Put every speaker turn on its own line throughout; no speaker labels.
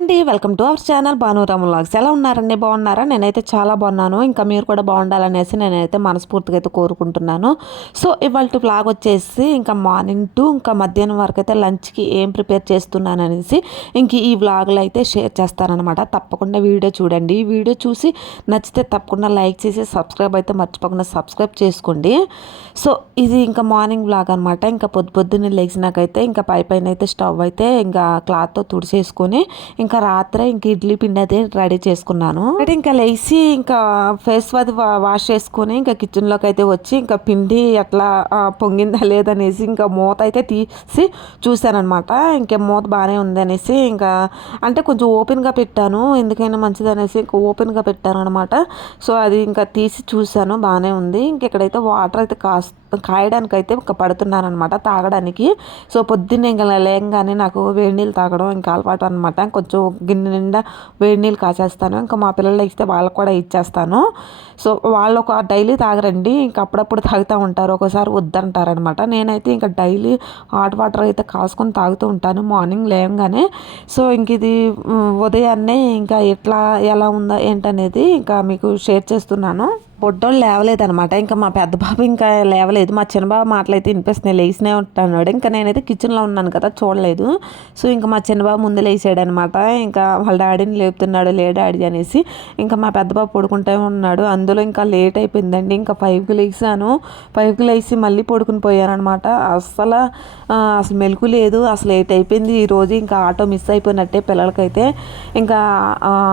అండి welcome to our channel Bhanuram vlogs ఎలా ఉన్నారండి? బాగున్నారా? నేనైతే చాలా బాగున్నాను. ఇంకా మీరు కూడా బాగుండాలనేసి నేనైతే మనస్ఫూర్తిగా అయితే కోరుకుంటున్నాను. సో ఇవాళ వ్లాగ్ వచ్చేసి ఇంకా మార్నింగ్ టు ఇంకా మధ్యాహ్నం వరకు అయితే లంచ్కి ఏం ప్రిపేర్ చేస్తున్నాను అనేసి ఇంక ఈ వ్లాగ్లో అయితే షేర్ చేస్తానమాట తప్పకుండా వీడియో చూడండి. ఈ వీడియో చూసి నచ్చితే తప్పకుండా లైక్ చేసి సబ్స్క్రైబ్ అయితే మర్చిపోకుండా సబ్స్క్రైబ్ చేసుకోండి. సో ఇది ఇంకా మార్నింగ్ వ్లాగ్ అనమాట ఇంకా పొద్దు పొద్దున్నే లేచినాకైతే ఇంకా పై పైన అయితే స్టవ్ అయితే ఇంకా క్లాత్తో తుడిచేసుకొని ఇంకా రాత్రే ఇంక ఇడ్లీ పిండి అయితే రెడీ చేసుకున్నాను. అంటే ఇంకా లేచి ఇంకా ఫేస్ అది వాష్ చేసుకుని ఇంకా కిచెన్లోకి అయితే వచ్చి ఇంకా పిండి ఎట్లా పొంగిందా లేదనేసి ఇంకా మూత అయితే తీసి చూశానమాట ఇంకా మూత బాగానే ఉందనేసి ఇంకా అంటే కొంచెం ఓపెన్గా పెట్టాను. ఎందుకైనా మంచిది అనేసి ఇంకా ఓపెన్గా పెట్టాను అనమాట సో అది ఇంకా తీసి చూశాను. బాగానే ఉంది. ఇంకెక్కడైతే వాటర్ అయితే కాస్త కాయడానికి అయితే పడుతున్నాను అనమాట తాగడానికి. సో పొద్దున్నే ఇంకా లేయంగానే నాకు వేడి నీళ్ళు తాగడం ఇంకా అలవాటు అనమాట కొంచెం గిన్నె నిండా వేడి నీళ్ళు కాసేస్తాను ఇంకా మా పిల్లలు ఇస్తే వాళ్ళకు కూడా ఇచ్చేస్తాను. సో వాళ్ళు ఒక డైలీ తాగరండి. ఇంకా అప్పుడప్పుడు తాగుతూ ఉంటారు. ఒకసారి వద్దంటారనమాట నేనైతే ఇంకా డైలీ హాట్ వాటర్ అయితే కాసుకొని తాగుతూ ఉంటాను. మార్నింగ్ లేయంగానే. సో ఇంక ఇది ఉదయాన్నే ఇంకా ఎట్లా ఎలా ఉందా ఏంటనేది ఇంకా మీకు షేర్ చేస్తున్నాను. బొడ్డోళ్ళు లేవలేదనమాట ఇంకా మా పెద్ద బాబు ఇంకా లేవలేదు. మా చిన్నబాబు మాటలైతే వినిపిస్తున్నాయి లేచినే ఉంటాడు ఇంకా నేనైతే కిచెన్లో ఉన్నాను కదా చూడలేదు. సో ఇంకా మా చిన్న బాబు ముందు లేచాడనమాట ఇంకా వాళ్ళ డాడీని లేపుతున్నాడు. లే డాడీ అనేసి ఇంకా మా పెద్ద బాబు పడుకుంటే ఉన్నాడు. అందులో ఇంకా లేట్ అయిపోయిందండి. ఇంకా ఫైవ్కి లేచాను. ఫైవ్కి లేచి మళ్ళీ పడుకుని పోయానమాట అసలు అసలు మెలకు లేదు. అసలు లేట్ అయిపోయింది. ఈరోజు ఇంకా ఆటో మిస్ అయిపోయినట్టే పిల్లలకైతే. ఇంకా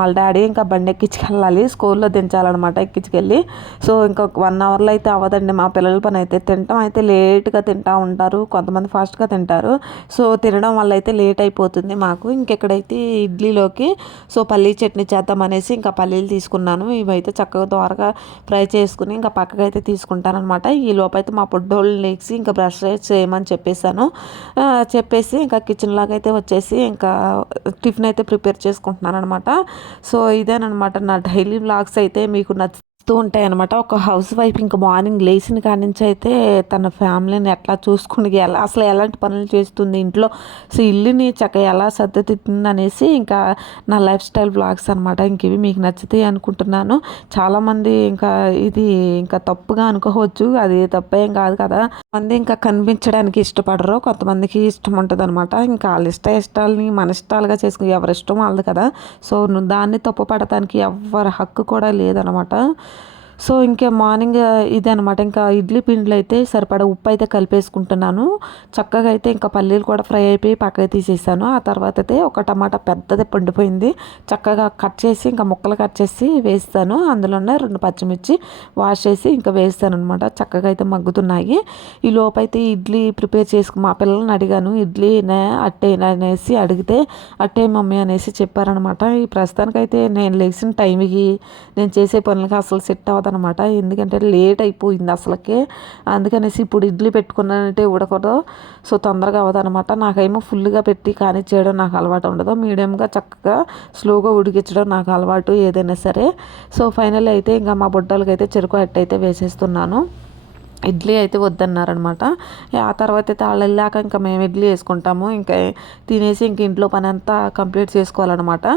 వాళ్ళ డాడీ ఇంకా బండి ఎక్కించుకెళ్ళాలి. స్కూల్లో దించాలన్నమాట. ఎక్కించుకెళ్ళి సో ఇంకొక వన్ అవర్లో అయితే అవ్వదండి. మా పిల్లల పని అయితే తినటం అయితే లేట్గా తింటూ ఉంటారు. కొంతమంది ఫాస్ట్గా తింటారు. సో తినడం వల్ల అయితే లేట్ అయిపోతుంది మాకు. ఇంకెక్కడైతే ఇడ్లీలోకి సో పల్లీ చట్నీ చేద్దాం అనేసి ఇంకా పల్లీలు తీసుకున్నాను. ఇవైతే చక్కగా ద్వారగా ఫ్రై చేసుకుని ఇంకా పక్కకైతే తీసుకుంటానమాట ఈ లోపైతే మా పొడ్డోళ్ళు లేచి ఇంకా బ్రష్ చేయమని చెప్పేశాను. చెప్పేసి ఇంకా కిచెన్లోకి అయితే వచ్చేసి ఇంకా టిఫిన్ అయితే ప్రిపేర్ చేసుకుంటున్నాను అనమాట సో ఇదేనమాట నా డైలీ బ్లాగ్స్ అయితే మీకు నచ్చ వస్తూ ఉంటాయి అనమాట ఒక హౌస్ వైఫ్ ఇంకా మార్నింగ్ లేచిన కాడి నుంచి అయితే తన ఫ్యామిలీని ఎట్లా చూసుకుని ఎలా అసలు ఎలాంటి పనులు చేస్తుంది ఇంట్లో సో ఇల్లుని చక్కగా ఎలా సర్దిద్దుతుంది అనేసి ఇంకా నా లైఫ్ స్టైల్ బ్లాగ్స్ అనమాట ఇంక ఇవి మీకు నచ్చుతాయి అనుకుంటున్నాను. చాలామంది ఇంకా ఇది ఇంకా తప్పుగా అనుకోవచ్చు. అది తప్పేం కాదు కదా. మంది ఇంకా కనిపించడానికి ఇష్టపడరు. కొంతమందికి ఇష్టం ఉంటుంది అనమాట ఇంకా వాళ్ళ ఇష్ట ఇష్టాలని మన ఇష్టాలుగా చేసుకుని ఎవరి ఇష్టం వాళ్ళది కదా. సో దాన్ని తప్పు పడటానికి ఎవరి హక్కు కూడా లేదనమాట సో ఇంకా మార్నింగ్ ఇది అనమాట ఇంకా ఇడ్లీ పిండిలో అయితే సరిపడా ఉప్పు అయితే కలిపేసుకుంటున్నాను. చక్కగా అయితే ఇంకా పల్లీలు కూడా ఫ్రై అయిపోయి పక్కకి తీసేసాను. ఆ తర్వాత అయితే ఒక టమాటా పెద్దది పండిపోయింది. చక్కగా కట్ చేసి ఇంకా ముక్కలు కట్ చేసి వేస్తాను. అందులోనే రెండు పచ్చిమిర్చి వాష్ చేసి ఇంకా వేస్తాను అనమాట చక్కగా అయితే మగ్గుతున్నాయి. ఈ లోపైతే ఇడ్లీ ప్రిపేర్ చేసుకు మా పిల్లల్ని అడిగాను ఇడ్లీ అట్టే అనేసి అడిగితే అట్టే మమ్మీ అనేసి చెప్పారనమాట ఈ ప్రస్తుతానికైతే నేను లేచిన టైంకి నేను చేసే పనులకి అసలు సెట్ అవ్వదు అనమాట ఎందుకంటే లేట్ అయిపోయింది అసలకే. అందుకనేసి ఇప్పుడు ఇడ్లీ పెట్టుకున్నానంటే ఉడకదు సో తొందరగా అవ్వదనమాట. నాకేమో ఫుల్గా పెట్టి కానీ చేయడం నాకు అలవాటు ఉండదు. మీడియంగా చక్కగా స్లోగా ఉడికించడం నాకు అలవాటు ఏదైనా సరే. సో ఫైనల్ అయితే ఇంకా మా బుడ్డలకైతే చెరుకు అట్టయితే వేసేస్తున్నాను. ఇడ్లీ అయితే వద్దన్నారనమాట. ఆ తర్వాత అయితే వాళ్ళు వెళ్ళాక ఇంకా మేము ఇడ్లీ వేసుకుంటాము. ఇంకా తినేసి ఇంక ఇంట్లో పని అంతా కంప్లీట్ చేసుకోవాలన్నమాట.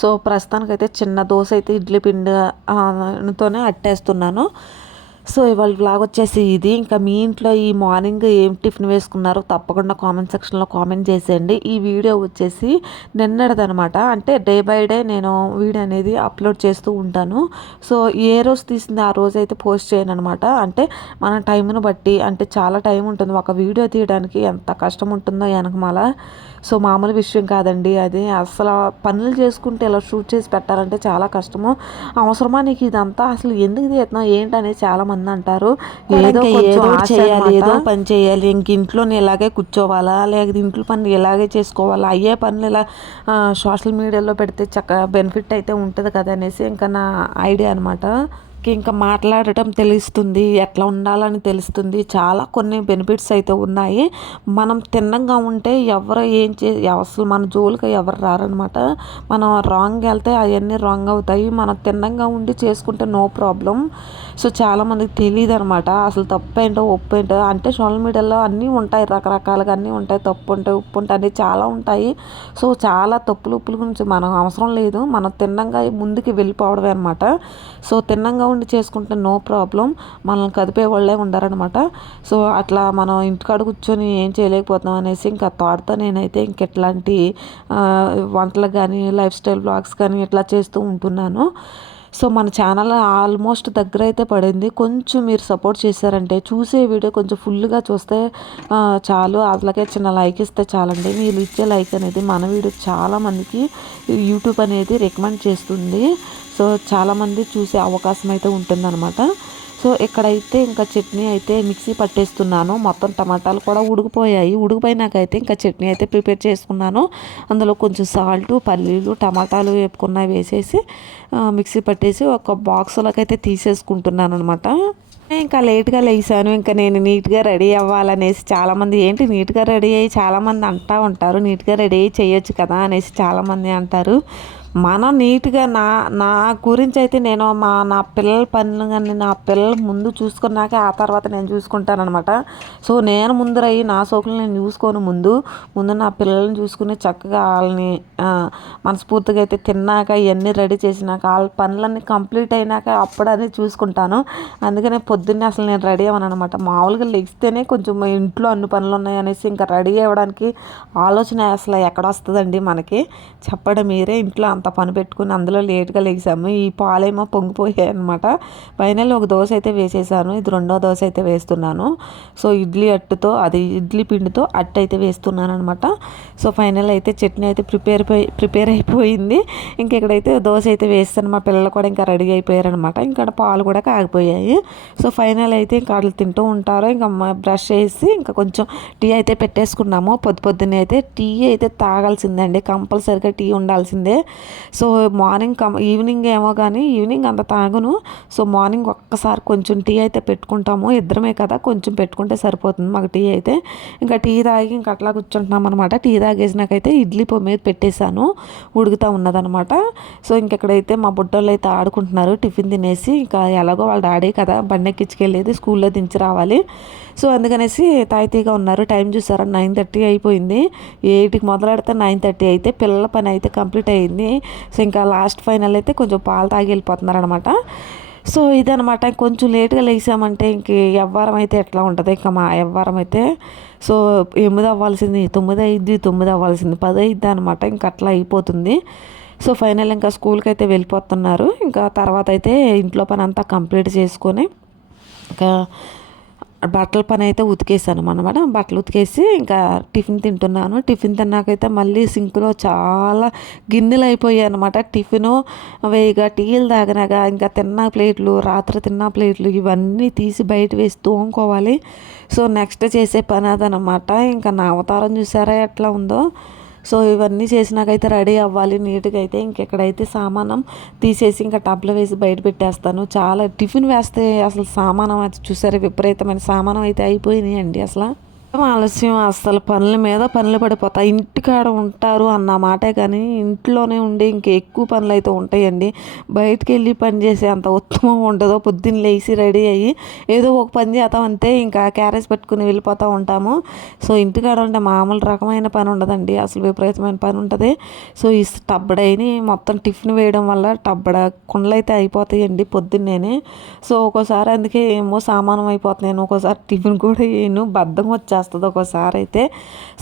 సో ప్రస్తుతానికైతే చిన్న దోశ అయితే ఇడ్లీ పిండితోనే అట్టేస్తున్నాను. సో ఇవాళ బ్లాగ్ వచ్చేసి ఇది. ఇంకా మీ ఇంట్లో ఈ మార్నింగ్ ఏం టిఫిన్ వేసుకున్నారో తప్పకుండా కామెంట్ సెక్షన్లో కామెంట్ చేసేయండి. ఈ వీడియో వచ్చేసి నిన్నటిదనమాట అంటే డే బై డే నేను వీడియో అనేది అప్లోడ్ చేస్తూ ఉంటాను. సో ఏ రోజు తీసింది ఆ రోజు అయితే పోస్ట్ చేయను అనమాట అంటే మన టైంను బట్టి అంటే చాలా టైం ఉంటుంది. ఒక వీడియో తీయడానికి ఎంత కష్టం ఉంటుందో వెనకమాల. సో మామూలు విషయం కాదండి. అది అసలు పనులు చేసుకుంటే ఇలా షూట్ చేసి పెట్టాలంటే చాలా కష్టము. అవసరమా నీకు ఇదంతా? అసలు ఎందుకు తీస్తున్నావు ఏంటనేది చాలా మంది అంటారు. ఏదో ఏదో చేయాలి ఏదో పని చేయాలి. ఇంక ఇంట్లోనే ఇలాగే కూర్చోవాలా? లేకపోతే ఇంట్లో పని ఇలాగే చేసుకోవాలా? అయ్యే పనులు ఇలా సోషల్ మీడియాలో పెడితే చక్కగా బెనిఫిట్ అయితే ఉంటుంది కదా అనేసి ఇంకా నా ఐడియా అనమాట మనకి ఇంకా మాట్లాడటం తెలుస్తుంది ఎట్లా ఉండాలని తెలుస్తుంది. చాలా కొన్ని బెనిఫిట్స్ అయితే ఉన్నాయి. మనం తిన్నంగా ఉంటే ఎవరు ఏం చే అసలు మన జోలికి ఎవరు రారనమాట. మనం రాంగ్ వెళ్తే అవన్నీ రాంగ్ అవుతాయి. మనం తిన్నంగా ఉండి చేసుకుంటే నో ప్రాబ్లం సో చాలామందికి తెలియదు అనమాట అసలు తప్పు ఏంటో ఉప్పు ఏంటో అంటే సోషల్ మీడియాలో అన్నీ ఉంటాయి. రకరకాలుగా అన్నీ ఉంటాయి. తప్పు ఉంటాయి ఉప్పు ఉంటాయి అన్నీ చాలా ఉంటాయి. సో చాలా తప్పులు ఉప్పుల గురించి మనం అవసరం లేదు. మనం తిన్నంగా ముందుకు వెళ్ళిపోవడమే అనమాట సో తిన్నంగా ఉండి చేసుకుంటే నో ప్రాబ్లం. మనల్ని కదిపే వాళ్ళే ఉండారనమాట సో అట్లా మనం ఇంటికాడ కూర్చొని ఏం చేయలేకపోతున్నాం అనేసి ఇంకా థాట్తో నేనైతే ఇంక ఎట్లాంటి వంటలు కానీ లైఫ్ స్టైల్ బ్లాగ్స్ కానీ ఇట్లా చేస్తూ ఉంటున్నాను. సో మన ఛానల్ ఆల్మోస్ట్ దగ్గర అయితే పడింది. కొంచెం మీరు సపోర్ట్ చేశారంటే చూసే వీడియో కొంచెం ఫుల్గా చూస్తే చాలు. అలాగే చిన్న లైక్ ఇస్తే చాలండి. మీరు ఇచ్చే లైక్ అనేది మన వీడియో చాలామందికి యూట్యూబ్ అనేది రికమెండ్ చేస్తుంది. సో చాలామంది చూసే అవకాశం అయితే ఉంటుందన్నమాట. సో ఇక్కడైతే ఇంకా చట్నీ అయితే మిక్సీ పట్టేస్తున్నాను మొత్తం టమాటాలు కూడా ఉడికిపోయాయి. ఉడికిపోయినాకైతే ఇంకా చట్నీ అయితే ప్రిపేర్ చేసుకున్నాను. అందులో కొంచెం సాల్ట్ పల్లీలు టమాటాలు వేపుకున్నవి వేసేసి మిక్సీ పట్టేసి ఒక బాక్స్లోకి అయితే తీసేసుకుంటున్నాను అనమాట ఇంకా లేట్గా లేసాను. ఇంకా నేను నీట్గా రెడీ అవ్వాలనేసి చాలామంది ఏంటి నీట్గా రెడీ అయ్యి చాలామంది అంటూ ఉంటారు. నీట్గా రెడీ అయ్యి చేయొచ్చు కదా అనేసి చాలామంది అంటారు. మనం నీట్గా నా నా గురించి అయితే నేను మా నా పిల్లల పనులు కానీ నా పిల్లలు ముందు చూసుకున్నాక ఆ తర్వాత నేను చూసుకుంటానమాట సో నేను ముందరయ్యి నా సోకులు నేను చూసుకోను ముందు. ముందు నా పిల్లల్ని చూసుకుని చక్కగా వాళ్ళని మనస్ఫూర్తిగా అయితే తిన్నాక ఇవన్నీ రెడీ చేసినాక వాళ్ళ పనులన్నీ కంప్లీట్ అయినాక అప్పుడని చూసుకుంటాను. అందుకనే పొద్దున్నే అసలు నేను రెడీ అవ్వను అనమాట మామూలుగా లెగిస్తేనే కొంచెం ఇంట్లో అన్ని పనులు ఉన్నాయి అనేసి ఇంకా రెడీ అవ్వడానికి ఆలోచన అసలు ఎక్కడ వస్తుందండి మనకి? చెప్పడం మీరే. ఇంట్లో అంత పని పెట్టుకుని అందులో లేట్గా లేచాము. ఈ పాలేమో పొంగిపోయాయి అనమాట ఫైనల్ ఒక దోశ అయితే వేసేసాను. ఇది రెండో దోశ అయితే వేస్తున్నాను. సో ఇడ్లీ అట్టుతో అది ఇడ్లీ పిండితో అట్టు అయితే వేస్తున్నాను అనమాట సో ఫైనల్ అయితే చట్నీ అయితే ప్రిపేర్ ప్రిపేర్ అయిపోయింది. ఇంకెక్కడైతే దోశ అయితే వేస్తాను. మా పిల్లలు కూడా ఇంకా రెడీ అయిపోయారనమాట ఇంకా పాలు కూడా కాగిపోయాయి. సో ఫైనల్ అయితే ఇంకా వాళ్ళు తింటూ ఉంటారు. ఇంకా బ్రష్ చేసి ఇంకా కొంచెం టీ అయితే పెట్టేసుకున్నాము. పొద్దు పొద్దున్నే అయితే టీ అయితే తాగాల్సిందే కంపల్సరిగా టీ ఉండాల్సిందే. సో మార్నింగ్ కం ఈవినింగ్ ఏమో కానీ ఈవినింగ్ అంత తాగను. సో మార్నింగ్ ఒక్కసారి కొంచెం టీ అయితే పెట్టుకుంటాము. ఇద్దరమే కదా కొంచెం పెట్టుకుంటే సరిపోతుంది మాకు టీ అయితే. ఇంకా టీ తాగి ఇంకా అట్లా కూర్చుంటున్నాం అనమాట టీ తాగేసినాకైతే ఇడ్లీ పొయ్యి మీద పెట్టేశాను. ఉడుకుతా ఉన్నదనమాట సో ఇంకెక్కడైతే మా బుట్టలు అయితే ఆడుకుంటున్నారు. టిఫిన్ తినేసి ఇంకా ఎలాగో వాళ్ళ డాడీ కదా బండి ఎక్కించుకెళ్ళేది స్కూల్లో దించి రావాలి. సో అందుకనేసి తాయితీగా ఉన్నారు. టైం చూసారా? నైన్ థర్టీ అయిపోయింది. ఎయిట్కి మొదలెడితే నైన్ థర్టీ అయితే పిల్లల పని అయితే కంప్లీట్ అయింది. సో ఇంకా లాస్ట్ ఫైనల్ అయితే కొంచెం పాలు తాగి వెళ్ళిపోతున్నారు అనమాట సో ఇదనమాట కొంచెం లేట్గా లేసామంటే ఇంక ఎవ్వరం అయితే ఎట్లా ఉంటుంది? ఇంకా మా ఎవ్వరం అయితే సో ఎనిమిది అవ్వాల్సింది తొమ్మిది అయిద్ది తొమ్మిది అవ్వాల్సింది పది అయిద్ది అనమాట ఇంకా అట్లా అయిపోతుంది. సో ఫైనల్ ఇంకా స్కూల్కి అయితే వెళ్ళిపోతున్నారు. ఇంకా తర్వాత అయితే ఇంట్లో పని అంతా కంప్లీట్ చేసుకొని ఇంకా బట్టల పని అయితే ఉతికేసాను అనమాట బట్టలు ఉతికేసి ఇంకా టిఫిన్ తింటున్నాను. టిఫిన్ తిన్నాకైతే మళ్ళీ సింక్లో చాలా గిన్నెలు అయిపోయాయి అనమాట టిఫిను వేయగా టీలు తాగినాక ఇంకా తిన్న ప్లేట్లు రాత్రి తిన్న ప్లేట్లు ఇవన్నీ తీసి బయట వేసి తోముకోవాలి. సో నెక్స్ట్ చేసే పని అదనమాట ఇంకా నా అవతారం చూసారా ఎట్లా ఉందో? సో ఇవన్నీ చేసినాకైతే రెడీ అవ్వాలి నీట్గా అయితే ఇంకెక్కడైతే సామానం తీసేసి ఇంకా టబ్లో వేసి బయట పెట్టేస్తాను. చాలా టిఫిన్ వేస్తే అసలు సామానం అది చూసారా? విపరీతమైన సామానం అయితే అయిపోయినాయండి అసలు. ఆలస్యం? అసలు పనుల మీద పనులు పడిపోతాయి ఇంటికాడ ఉంటారు అన్న మాటే కానీ ఇంట్లోనే ఉండి ఇంక ఎక్కువ పనులు అయితే ఉంటాయండి. బయటికి వెళ్ళి పని చేసే అంత ఉత్తమం ఉండదో. పొద్దున్న లేచి రెడీ అయ్యి ఏదో ఒక పని చేద్దాం అంతే ఇంకా క్యారేజ్ పెట్టుకుని వెళ్ళిపోతూ ఉంటాము. సో ఇంటికాడ ఉంటే మామూలు రకమైన పని ఉండదండి. అసలు విపరీతమైన పని ఉంటుంది. సో ఈ టబ్బడైని మొత్తం టిఫిన్ వేయడం వల్ల టబ్బడ కుండలు అయితే అయిపోతాయండి పొద్దున్నేనే. సో ఒక్కోసారి అందుకే ఏమో సామానం అయిపోతున్నాను ఒక్కోసారి టిఫిన్ కూడా వేయను. బద్దం వచ్చేస్తాను వస్తుంది ఒకసారి అయితే.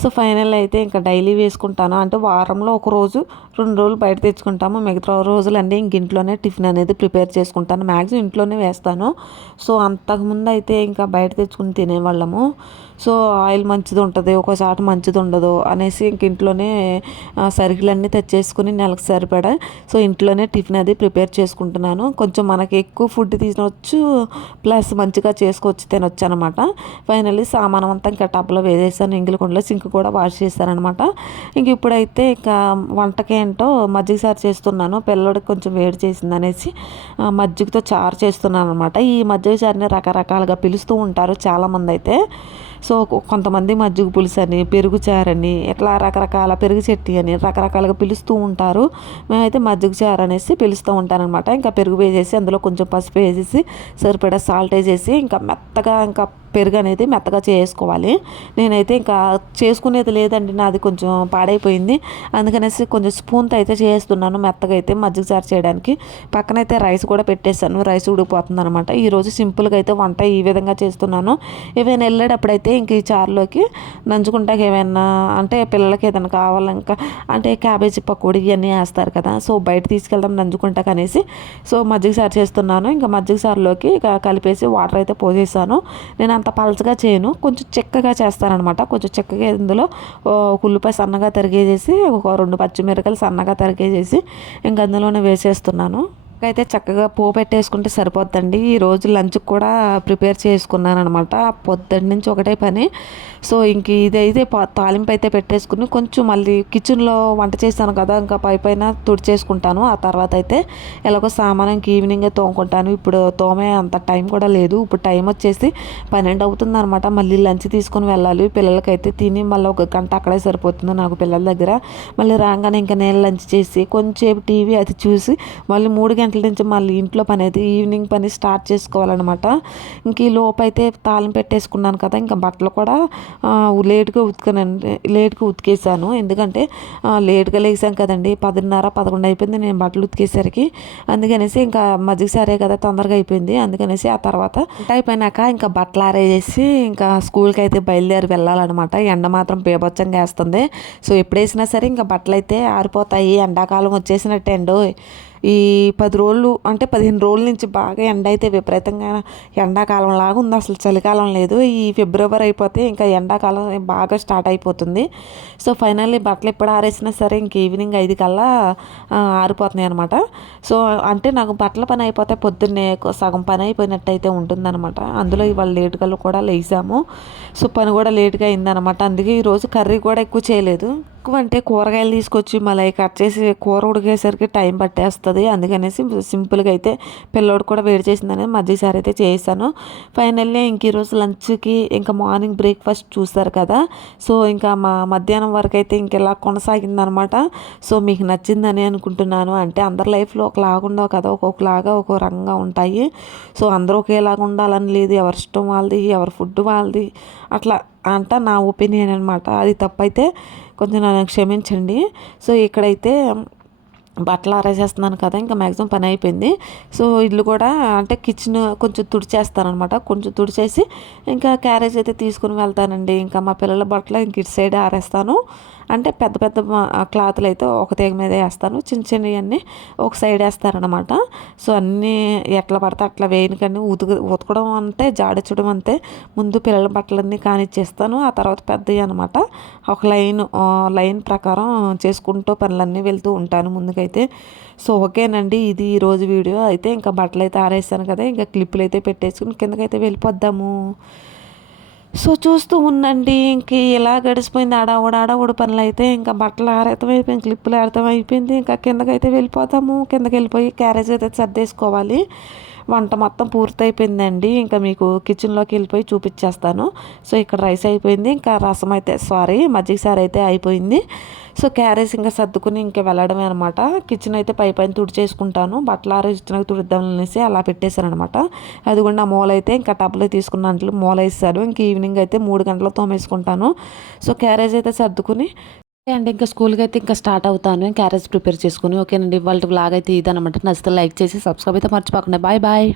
సో ఫైనల్ అయితే ఇంకా డైలీ వేసుకుంటాను. అంటే వారంలో ఒక రోజు రెండు రోజులు బయట తెచ్చుకుంటాము. మిగతా రోజులన్నీ ఇంక ఇంట్లోనే టిఫిన్ అనేది ప్రిపేర్ చేసుకుంటాను. మ్యాక్సిమం ఇంట్లోనే వేస్తాను. సో అంతకుముందు అయితే ఇంకా బయట తెచ్చుకుని తినేవాళ్ళము. సో ఆయిల్ మంచిది ఉంటుంది ఒకసారి మంచిది ఉండదు అనేసి ఇంక ఇంట్లోనే సరుకులన్నీ తెచ్చేసుకుని నెలకు సరిపడా. సో ఇంట్లోనే టిఫిన్ అది ప్రిపేర్ చేసుకుంటున్నాను. కొంచెం మనకి ఎక్కువ ఫుడ్ తినవచ్చు ప్లస్ మంచిగా చేసుకోవచ్చు తినొచ్చు అనమాట ఫైనల్లీ సామానం అంతా ఇంకా టబ్లో వేసేసాను. ఇంగిలి కుండలో సింక్ కూడా వాష్ చేశానమాట ఇంక ఇప్పుడైతే ఇక వంటకి ఏంటో మజ్జిగ సారు చేస్తున్నాను. పిల్లడికి కొంచెం వేడి చేసింది అనేసి మజ్జిగతో చారు చేస్తున్నాను అనమాట ఈ మజ్జిగ చారుని రకరకాలుగా పిలుస్తూ ఉంటారు చాలామంది అయితే సో కొంతమంది మజ్జిగ పులుసు అని పెరుగు చారని ఇట్లా రకరకాల పెరుగు చెట్టి అని రకరకాలుగా పిలుస్తూ ఉంటారు. మేమైతే మజ్జిగ చారు అనేసి పిలుస్తూ ఉంటానమాట ఇంకా పెరుగు వేసేసి అందులో కొంచెం పసుపు వేసేసి సరిపడా సాల్ట్ వేసేసి ఇంకా మెత్తగా ఇంకా పెరుగు అనేది మెత్తగా చేసుకోవాలి. నేనైతే ఇంకా చేసుకునేది లేదండి నాది కొంచెం పాడైపోయింది. అందుకనేసి కొంచెం స్పూన్తో అయితే చేస్తున్నాను మెత్తగా అయితే మజ్జిగ చారు చేయడానికి. పక్కనైతే రైస్ కూడా పెట్టేశాను రైస్ ఉడికిపోతుంది అనమాట ఈరోజు సింపుల్గా అయితే వంట ఈ విధంగా చేస్తున్నాను. ఏవైనా వెళ్ళేటప్పుడైతే ఇంక ఈ చారులోకి నంచుకుంటా ఏమైనా అంటే పిల్లలకి ఏదైనా కావాలి ఇంకా అంటే క్యాబేజీ పకోడీ ఇవన్నీ వేస్తారు కదా సో బయట తీసుకెళ్దాం నంచుకుంటాక అనేసి సో మజ్జిగ సారు చేస్తున్నాను. ఇంకా మజ్జిగ సారులోకి ఇక కలిపేసి వాటర్ అయితే పోసేసాను. నేను అంత పలచగా చేయను కొంచెం చెక్కగా చేస్తానమాట కొంచెం చెక్కగా ఇందులో ఒక ఉల్లిపాయ సన్నగా తరిగేసేసి ఒక రెండు పచ్చిమిరపకాయలు సన్నగా తరిగేసేసి ఇంక అందులోనే వేసేస్తున్నాను. అయితే చక్కగా పో పెట్టేసుకుంటే సరిపోద్దండి. ఈ రోజు కూడా ప్రిపేర్ చేసుకున్నాను అనమాట పొద్దున్న నుంచి ఒకటే పని. సో ఇంక ఇదైతే తాలింపు అయితే పెట్టేసుకుని కొంచెం మళ్ళీ కిచెన్లో వంట చేశాను కదా ఇంకా పై పైన తుడిచేసుకుంటాను. ఆ తర్వాత అయితే ఎలాగో సామాన్ ఇంక ఈవినింగే తోముకుంటాను. ఇప్పుడు తోమే అంత టైం కూడా లేదు. ఇప్పుడు టైం వచ్చేసి పన్నెండు అవుతుంది అనమాట మళ్ళీ లంచ్ తీసుకొని వెళ్ళాలి. పిల్లలకైతే తిని మళ్ళీ ఒక గంట అక్కడే సరిపోతుంది నాకు పిల్లల దగ్గర. మళ్ళీ రాగానే ఇంకా నేను లంచ్ చేసి కొంచెంసేపు టీవీ అది చూసి మళ్ళీ మూడు గంటల నుంచి మళ్ళీ ఇంట్లో పని అయితే ఈవినింగ్ పని స్టార్ట్ చేసుకోవాలన్నమాట. ఇంక ఈ లోపు అయితే తాళం పెట్టేసుకున్నాను కదా ఇంకా బట్టలు కూడా లేట్గా ఉతికానండి లేట్గా ఉతికేసాను. ఎందుకంటే లేట్గా లేసాం కదండి పదిన్నర పదకొండు అయిపోయింది నేను బట్టలు ఉతికేసరికి. అందుకనేసి ఇంకా మజ్జిగ సారే కదా తొందరగా అయిపోయింది. అందుకనేసి ఆ తర్వాత అయిపోయినాక ఇంకా బట్టలు ఆరేసి ఇంకా స్కూల్కి అయితే బయలుదేరి వెళ్ళాలన్నమాట. ఎండ మాత్రం బీభత్సంగా వేస్తుంది. సో ఎప్పుడేసినా సరే ఇంకా బట్టలు అయితే ఆరిపోతాయి. ఎండాకాలం వచ్చేసినట్టే అండి ఈ పది రోజులు అంటే పదిహేను రోజుల నుంచి బాగా ఎండ అయితే విపరీతంగా ఎండాకాలం లాగా ఉంది. అసలు చలికాలం లేదు. ఈ ఫిబ్రవరి అయిపోతే ఇంకా ఎండాకాలం బాగా స్టార్ట్ అయిపోతుంది. సో ఫైనల్లీ బట్టలు ఎప్పుడు ఆరేసినా సరే ఇంక ఈవినింగ్ ఐదు కల్లా ఆరిపోతున్నాయి అనమాట సో అంటే నాకు బట్టల పని అయిపోతే పొద్దున్నే సగం పని అయిపోయినట్టు అయితే ఉంటుందన్నమాట. అందులో ఇవాళ లేటుగా కూడా లేసాము. సో పని కూడా లేటుగా అయిందనమాట అందుకే ఈరోజు కర్రీ కూడా ఎక్కువ చేయలేదు. ఎక్కువ అంటే కూరగాయలు తీసుకొచ్చి మళ్ళీ కట్ చేసి కూర ఉడికేసరికి టైం పట్టేస్తుంది. అందుకనేసి సింపుల్గా అయితే పిల్లోడు కూడా వేడి చేసిందని మధ్యసారి అయితే చేశాను ఫైనల్లీ ఇంక ఈరోజు లంచ్కి ఇంకా మార్నింగ్ బ్రేక్ఫాస్ట్ చూస్తారు కదా. సో ఇంకా మా మధ్యాహ్నం వరకు అయితే ఇంక ఇలా కొనసాగిందనమాట. సో మీకు నచ్చిందని అనుకుంటున్నాను. అంటే అందరి లైఫ్లో ఒకలాగా ఉండవు కదా. ఒక్కొక్కలాగా ఒక్కో రకంగా ఉంటాయి. సో అందరూ ఒకేలాగా ఉండాలని లేదు. ఎవరి ఇష్టం వాళ్ళది ఎవరి ఫుడ్ వాళ్ళది. అట్లా అంట నా ఒపీనియన్ అనమాట. అది తప్పైతే కొంచెం నన్ను క్షమించండి. సో ఇక్కడైతే బట్టలు ఆరేసేస్తున్నాను కదా ఇంకా మ్యాక్సిమం పని అయిపోయింది. సో ఇల్లు కూడా అంటే కిచెన్ కొంచెం తుడిచేస్తానమాట కొంచెం తుడిచేసి ఇంకా క్యారేజ్ అయితే తీసుకుని వెళ్తానండి. ఇంకా మా పిల్లల బట్టలు ఇంక ఇటు సైడ్ ఆరేస్తాను. అంటే పెద్ద పెద్ద క్లాత్లు అయితే ఒక తీగ మీద వేస్తాను. చిన్న చిన్నవి అన్నీ ఒక సైడ్ వేస్తారనమాట సో అన్నీ ఎట్లా పడితే అట్లా వేయనికండి ఉతుకు ఉతకడం అంటే జాడించడం అంతే. ముందు పిల్లల బట్టలన్నీ కానిచ్చేస్తాను. ఆ తర్వాత పెద్దవి అనమాట ఒక లైన్ లైన్ ప్రకారం చేసుకుంటూ పనులన్నీ వెళ్తూ ఉంటాను ముందుకైతే. సో ఓకేనండి ఇది ఈరోజు వీడియో. అయితే ఇంకా బట్టలు అయితే ఆరేసాను కదా ఇంకా క్లిప్పులు అయితే పెట్టేసుకుని కిందకైతే వెళ్ళిపోద్దాము. సో చూస్తూ ఉండండి ఇంక ఇలా గడిచిపోయింది ఆడవుడు ఆడవుడు పనులు అయితే ఇంకా బట్టలు ఆరతం అయిపోయింది క్లిప్పులు ఆరతం అయిపోయింది ఇంకా కిందకైతే వెళ్ళిపోతాము. కిందకి వెళ్ళిపోయి క్యారేజ్ అయితే సర్దేసుకోవాలి. వంట మొత్తం పూర్తయిపోయిందండి. ఇంకా మీకు కిచెన్లోకి వెళ్ళిపోయి చూపించేస్తాను. సో ఇక్కడ రైస్ అయిపోయింది. ఇంకా రసం అయితే సారీ మజ్జిగ సారి అయితే అయిపోయింది. సో క్యారేజ్ ఇంకా సర్దుకుని ఇంకా వెళ్ళడమే అనమాట కిచెన్ అయితే పై పైన తుడిచేసుకుంటాను. బట్టలు ఆరేసినాక తుడిద్దాం అనేసి అలా పెట్టేశాను అనమాట అది కూడా నా మూల అయితే ఇంకా టబ్లో తీసుకున్న అంట్లు మూల వేసాను ఇంక ఈవినింగ్ అయితే మూడు గంటల తోమేసుకుంటాను. సో క్యారేజ్ అయితే సర్దుకుని అండ్ ఇంకా స్కూల్కి అయితే ఇంకా స్టార్ట్ అవుతాను. క్యారేజ్ ప్రిపేర్ చేసుకుని ఓకేనండి వాళ్ళ బ్లాగ్ అయితే ఇదనమాట నచ్చితే లైక్ చేసి సబ్స్క్రైబ్ అయితే మర్చిపోకుండా. Bye bye.